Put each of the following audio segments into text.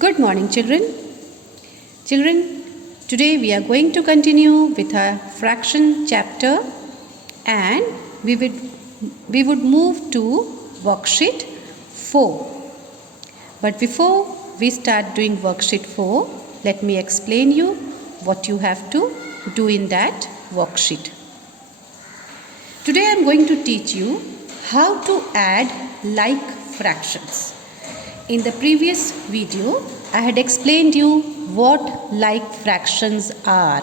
Good morning, children. Children, today we are going to continue with our fraction chapter and we would move to worksheet 4. But before we start doing worksheet 4, let me explain you what you have to do in that worksheet. Today I am going to teach you how to add like fractions. In the previous video, I had explained you what like fractions are.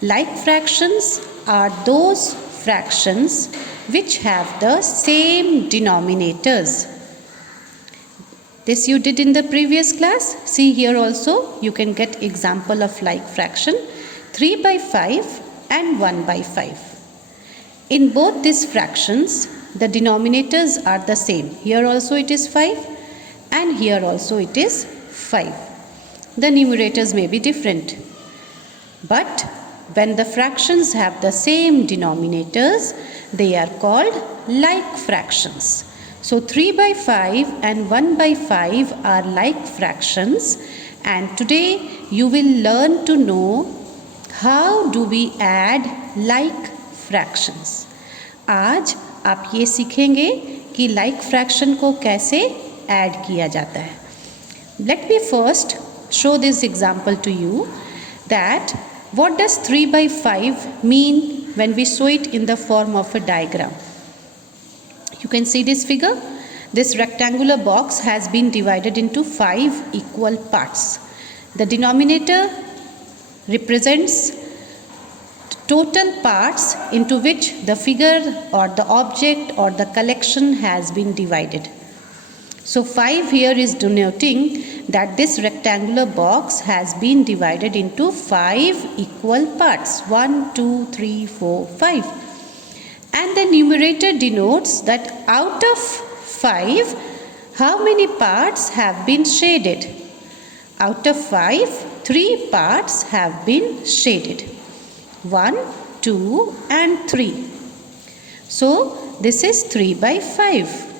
Like fractions are those fractions which have the same denominators. This you did in the previous class. See here also you can get example of like fraction 3 by 5 and 1 by 5. In both these fractions, the denominators are the same. Here also it is 5 and here also it is 5. The numerators may be different. But when the fractions have the same denominators, they are called like fractions. So 3 by 5 and 1 by 5 are like fractions, and today you will learn to know how do we add like fractions. आज आप ये सीखेंगे कि like fraction को कैसे add किया जाता है. Let me first show this example to you that what does 3 by 5 mean when we show it in the form of a diagram. You can see this figure. This rectangular box has been divided into 5 equal parts. The denominator represents total parts into which the figure or the object or the collection has been divided. So 5 here is denoting that this rectangular box has been divided into 5 equal parts. 1, 2, 3, 4, 5. And the numerator denotes that out of 5, how many parts have been shaded? Out of 5, 3 parts have been shaded. 1, 2 and 3. So this is 3 by 5.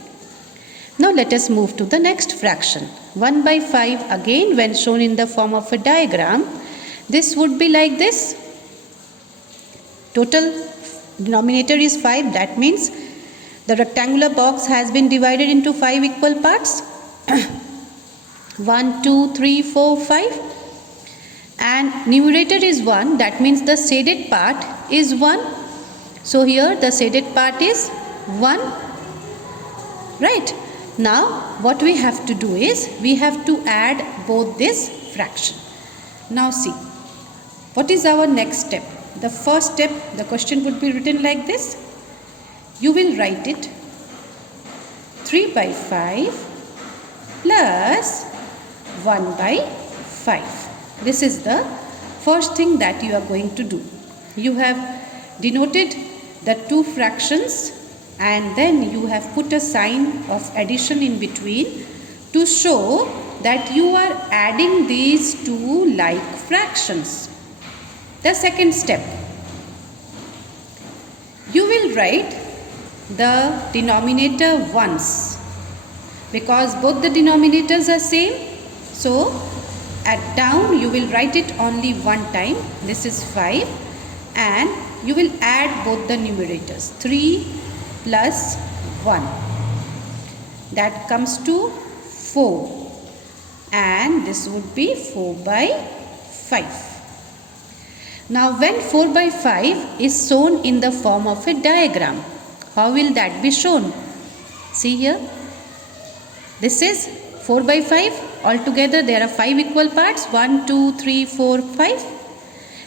Now let us move to the next fraction. 1 by 5 again when shown in the form of a diagram, this would be like this. Total denominator is 5. That means the rectangular box has been divided into 5 equal parts. 1, 2, 3, 4, 5. And numerator is 1. That means the shaded part is 1. So here the shaded part is 1. Right. Now what we have to do is we have to add both this fraction. Now see, what is our next step? The first step, the question would be written like this. You will write it 3 by 5 plus 1 by 5. This is the first thing that you are going to do. You have denoted the two fractions and then you have put a sign of addition in between to show that you are adding these two like fractions. The second step, you will write the denominator once because both the denominators are same. So at down you will write it only one time. This is 5 and you will add both the numerators. 3 plus 1. That comes to 4. And this would be 4 by 5. Now when 4 by 5 is shown in the form of a diagram, how will that be shown? See here. This is 4 by 5. Altogether there are 5 equal parts. 1, 2, 3, 4, 5.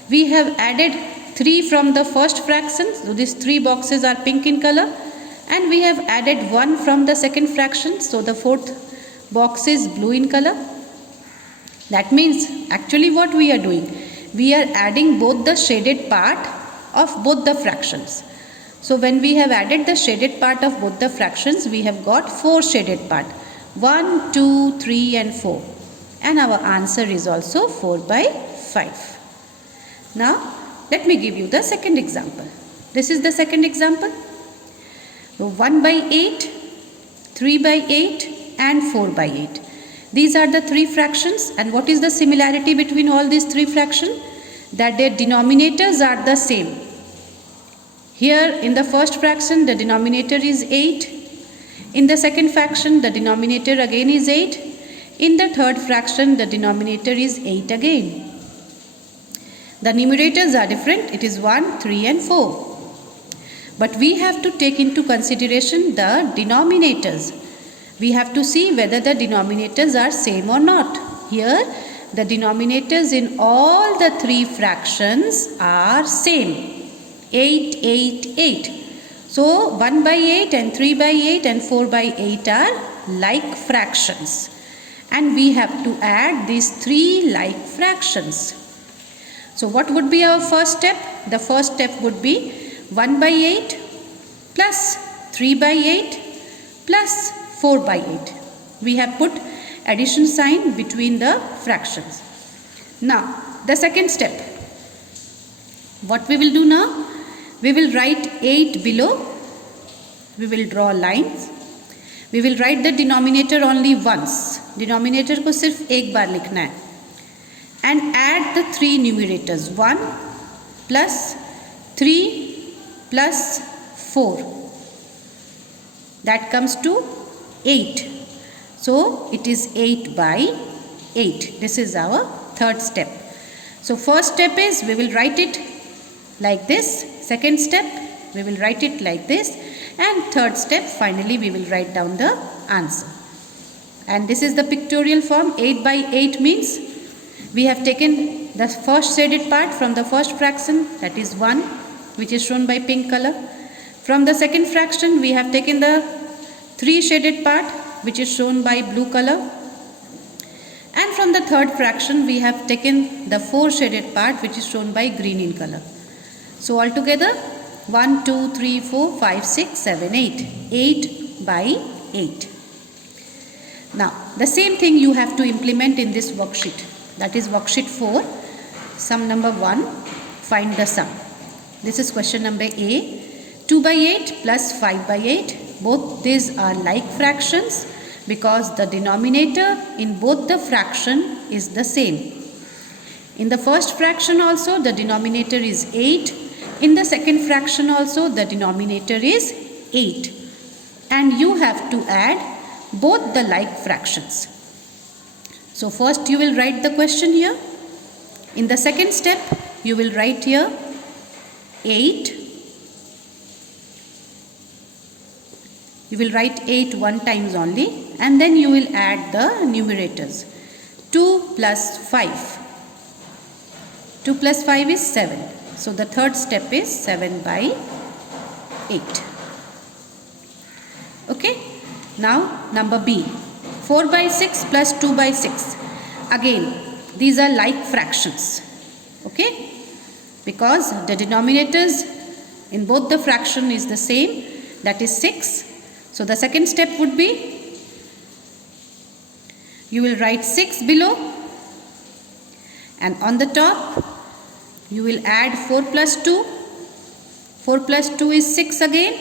We have added 3 from the first fraction. So these 3 boxes are pink in color. And we have added 1 from the second fraction. So the fourth box is blue in color. That means actually what we are doing, we are adding both the shaded part of both the fractions. So when we have added the shaded part of both the fractions, we have got 4 shaded part. 1, 2, 3 and 4. And our answer is also 4 by 5. Now let me give you the second example. This is the second example. 1 by 8, 3 by 8 and 4 by 8. These are the three fractions, and what is the similarity between all these three fractions? That their denominators are the same. Here in the first fraction the denominator is 8. In the second fraction the denominator again is 8. In the third fraction the denominator is 8 again. The numerators are different. It is 1, 3 and 4. But we have to take into consideration the denominators. We have to see whether the denominators are same or not. Here the denominators in all the three fractions are same. 8, 8, 8. So 1 by 8 and 3 by 8 and 4 by 8 are like fractions. And we have to add these three like fractions. So what would be our first step? The first step would be 1 by 8 plus 3 by 8 plus 4 by 8. We have put addition sign between the fractions. Now the second step. What we will do now? We will write 8 below. We will draw lines. We will write the denominator only once. Denominator को सिर्फ एक बार लिखना है. And add the three numerators. 1 plus 3 plus 4. That comes to 8. So it is 8 by 8. This is our third step. So first step is we will write it like this. Second step we will write it like this. And third step finally we will write down the answer. And this is the pictorial form. 8 by 8 means we have taken the first shaded part from the first fraction, that is 1, which is shown by pink color. From the second fraction we have taken the 3 shaded part, which is shown by blue color. And from the third fraction we have taken the 4 shaded part, which is shown by green in color. So altogether 1, 2, 3, 4, 5, 6, 7, 8. 8 by 8. Now the same thing you have to implement in this worksheet. That is worksheet 4, sum number 1, find the sum. This is question number A. 2 by 8 plus 5 by 8. Both these are like fractions because the denominator in both the fraction is the same. In the first fraction also the denominator is 8. In the second fraction also the denominator is 8. And you have to add both the like fractions. So first you will write the question here. In the second step you will write here 8. You will write 8 one times only, and then you will add the numerators. 2 plus 5. 2 plus 5 is 7. So the third step is 7 by 8. Okay. Now number B. 4 by 6 plus 2 by 6. Again these are like fractions. Okay. Because the denominators in both the fraction is the same, that is 6. So the second step would be you will write 6 below, and on the top you will add 4 plus 2. 4 plus 2 is 6 again.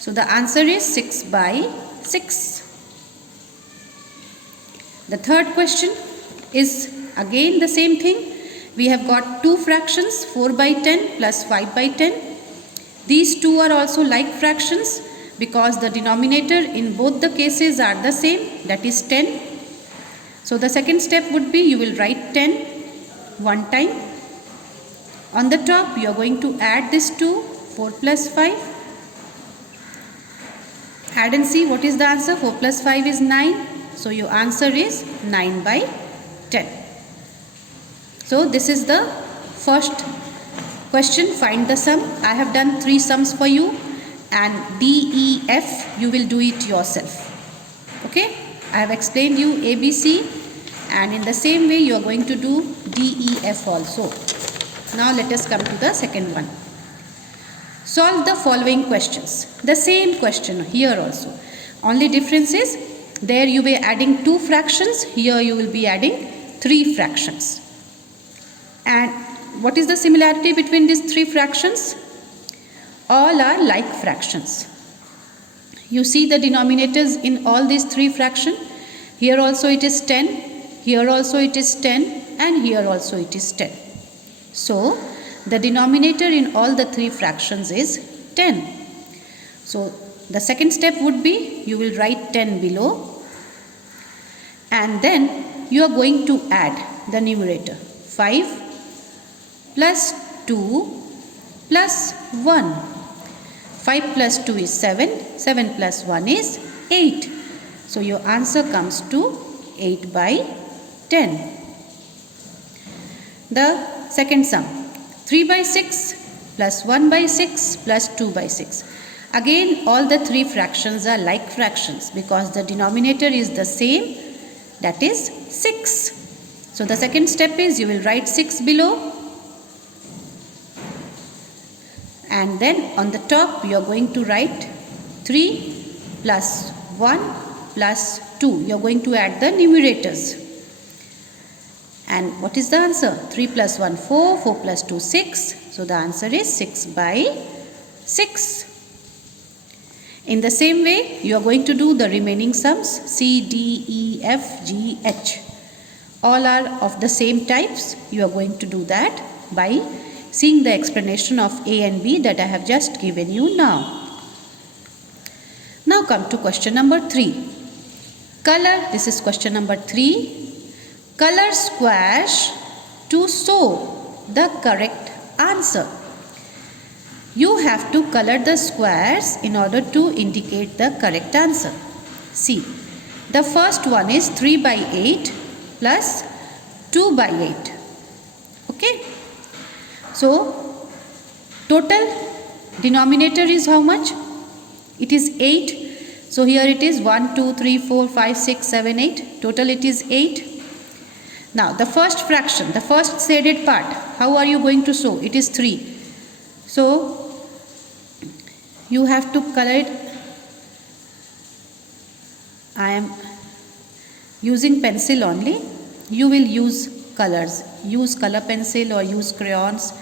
So the answer is 6 by 6. The third question is again the same thing. We have got two fractions, 4 by 10 plus 5 by 10. These two are also like fractions because the denominator in both the cases are the same, that is 10. So the second step would be you will write 10 one time. On the top you are going to add this 2, 4 plus 5. Add and see what is the answer. 4 plus 5 is 9. So your answer is 9 by 10. So this is the first question, find the sum. I have done 3 sums for you, and D, E, F you will do it yourself. Okay, I have explained you A, B, C, and in the same way you are going to do D, E, F also. Now let us come to the second one. Solve the following questions. The same question here also. Only difference is there you were adding 2 fractions, here you will be adding 3 fractions. And what is the similarity between these 3 fractions? All are like fractions. You see the denominators in all these 3 fractions. Here also it is 10, here also it is 10, and here also it is 10. So the denominator in all the three fractions is 10. So the second step would be, you will write 10 below, and then you are going to add the numerator. 5 plus 2 plus 1. 5 plus 2 is 7. 7 plus 1 is 8. So your answer comes to 8 by 10. The second sum. 3 by 6 plus 1 by 6 plus 2 by 6. Again, all the three fractions are like fractions because the denominator is the same, that is 6. So the second step is, you will write 6 below, and then on the top you are going to write 3 plus 1 plus 2. You are going to add the numerators. And what is the answer? 3 plus 1, 4. 4 plus 2, 6. So the answer is 6 by 6. In the same way, you are going to do the remaining sums. C, D, E, F, G, H. All are of the same types. You are going to do that by seeing the explanation of A and B that I have just given you now. Now come to question number 3. Color, this is question number 3. Color squares to show the correct answer. You have to color the squares in order to indicate the correct answer. See, the first one is 3 by 8 plus 2 by 8. Okay. So, total denominator is how much? It is 8. So, here it is 1, 2, 3, 4, 5, 6, 7, 8. Total it is 8. Now, the first fraction, the first shaded part, how are you going to show? It is 3. So, you have to color it. I am using pencil only. You will use colors. Use color pencil or use crayons.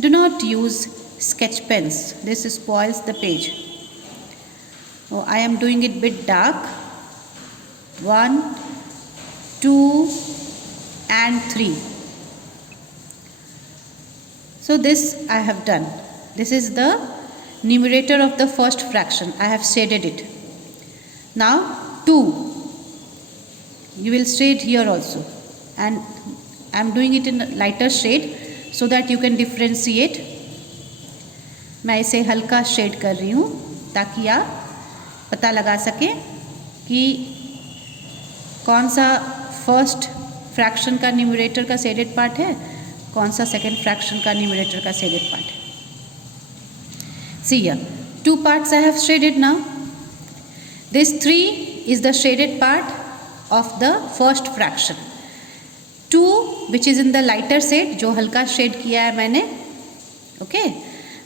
Do not use sketch pens. This spoils the page. Oh, I am doing it bit dark. 1, 2 and 3. So this I have done. This is the numerator of the first fraction. I have shaded it. Now 2. You will shade here also. And I am doing it in a lighter shade so that you can differentiate. मैं इसे हल्का shade कर रही हूँ ताकि आप पता लगा सकें कि कौन सा फर्स्ट फ्रैक्शन का न्यूमरेटर का शेडेड पार्ट है, कौन सा सेकेंड फ्रैक्शन का न्यूमरेटर का शेडेड पार्ट है. See here, 2 parts I have shaded now. This 3 is the shaded part of the first fraction. 2 which is in the lighter shade, जो हल्का शेड किया है मैंने. Okay,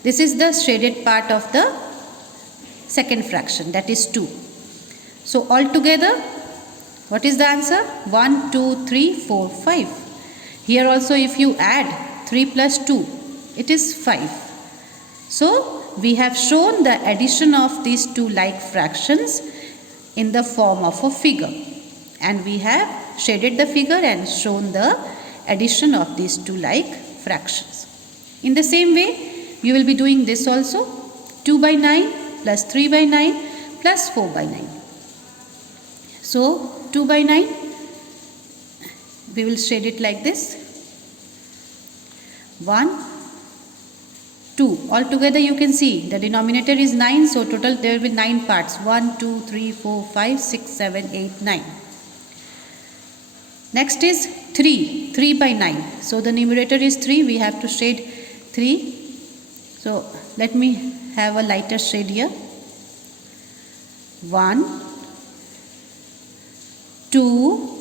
this is the shaded part of the second fraction, that is 2. So altogether, what is the answer? 1, 2, 3, 4, 5. Here also if you add 3 plus 2, it is 5. So we have shown the addition of these two like fractions in the form of a figure, and we have shaded the figure and shown the addition of these two like fractions. In the same way, you will be doing this also. 2 by 9 plus 3 by 9 plus 4 by 9. So 2 by 9, we will shade it like this. 1, 2. Altogether you can see the denominator is 9, so total there will be 9 parts. 1, 2, 3, 4, 5, 6, 7, 8, 9. Next is 3. 3 by 9. So the numerator is 3. We have to shade 3. So let me have a lighter shade here. 1, 2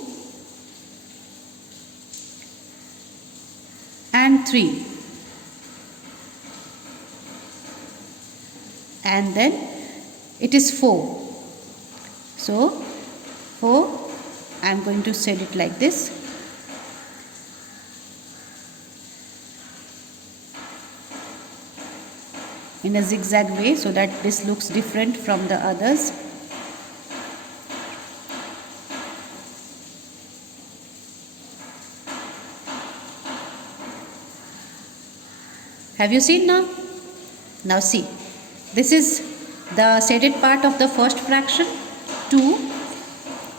and 3. And then it is 4. So 4, I am going to shade it like this. In a zigzag way so that this looks different from the others. Have you seen now? Now see, this is the shaded part of the first fraction, 2.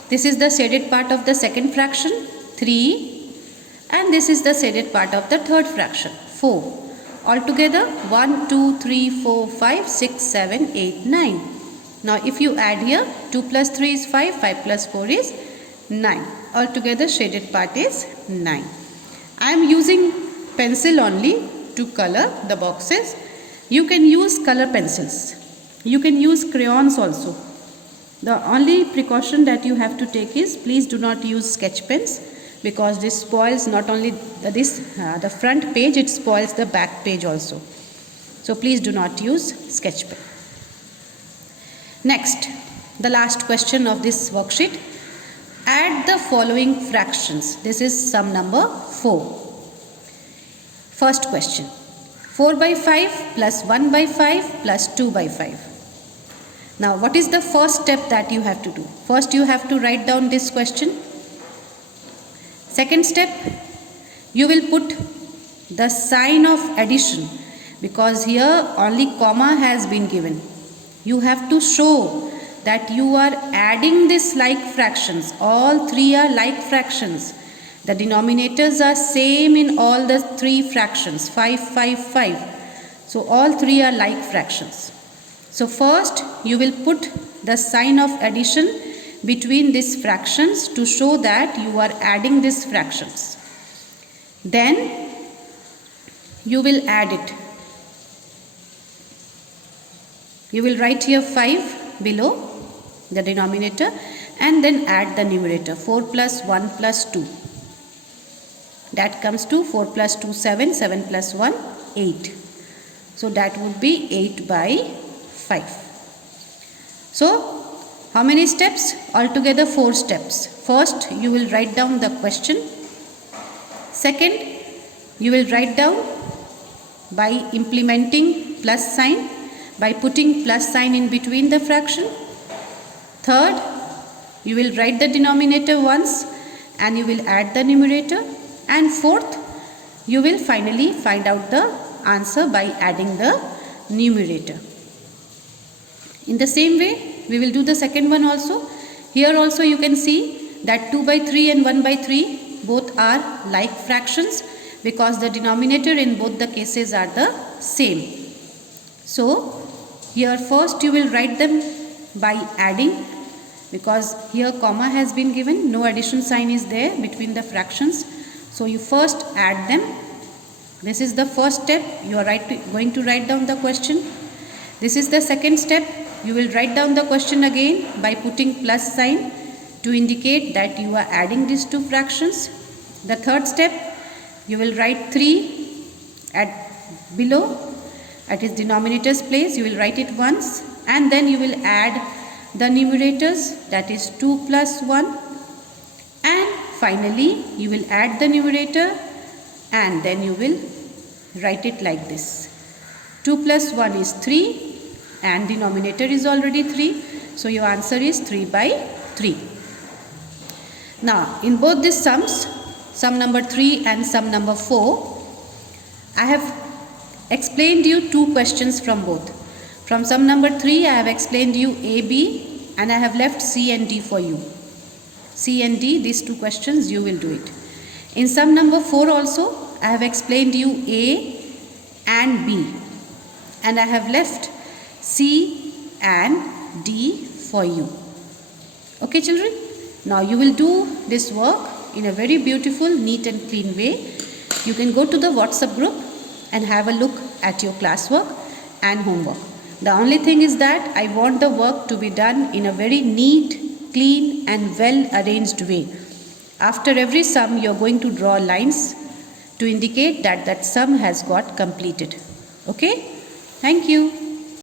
This is the shaded part of the second fraction, 3. And this is the shaded part of the third fraction, 4. Altogether 1, 2, 3, 4, 5, 6, 7, 8, 9. Now if you add here, 2 plus 3 is 5, 5 plus 4 is 9. Altogether shaded part is 9. I am using pencil only to color the boxes. You can use color pencils. You can use crayons also. The only precaution that you have to take is please do not use sketch pens, because this spoils not only the front page, it spoils the back page also. So please do not use sketch pen. Next, the last question of this worksheet. Add the following fractions. This is sum number 4. First question. 4 by 5 plus 1 by 5 plus 2 by 5. Now what is the first step that you have to do? First you have to write down this question. Second step, you will put the sign of addition, because here only comma has been given. You have to show that you are adding this like fractions. All three are like fractions. The denominators are same in all the three fractions, 5, 5, 5. So all three are like fractions. So first you will put the sign of addition between these fractions to show that you are adding these fractions. Then you will add it. You will write here 5 below the denominator and then add the numerator. 4 plus 1 plus 2. That comes to 4 plus 2, 7, 7 plus 1, 8. So that would be 8 by 5. So how many steps? Altogether 4 steps. First, you will write down the question. Second, you will write down by implementing plus sign, by putting plus sign in between the fraction. Third, you will write the denominator once and you will add the numerator. And fourth, you will finally find out the answer by adding the numerator. In the same way, we will do the second one also. Here also you can see that 2 by 3 and 1 by 3 both are like fractions, because the denominator in both the cases are the same. So here first you will write them by adding, because here comma has been given, no addition sign is there between the fractions. So you first add them. This is the first step. You are going to write down the question. This is the second step. You will write down the question again by putting plus sign to indicate that you are adding these two fractions. The third step, you will write 3 at below at its denominator's place. You will write it once and then you will add the numerators, that is 2 plus 1, and finally you will add the numerator and then you will write it like this. 2 plus 1 is 3 and denominator is already 3. So your answer is 3 by 3. Now in both these sums, sum number 3 and sum number 4, I have explained you 2 questions from both. From sum number 3 I have explained you A, B, and I have left C and D for you. C and D, these 2 questions you will do it. In sum number 4 also I have explained you A and B, and I have left C and D for you. Okay children, now you will do this work in a very beautiful, neat and clean way. You can go to the WhatsApp group and have a look at your classwork and homework. The only thing is that I want the work to be done in a very neat, clean and well arranged way. After every sum you are going to draw lines to indicate that that sum has got completed. Okay? Thank you.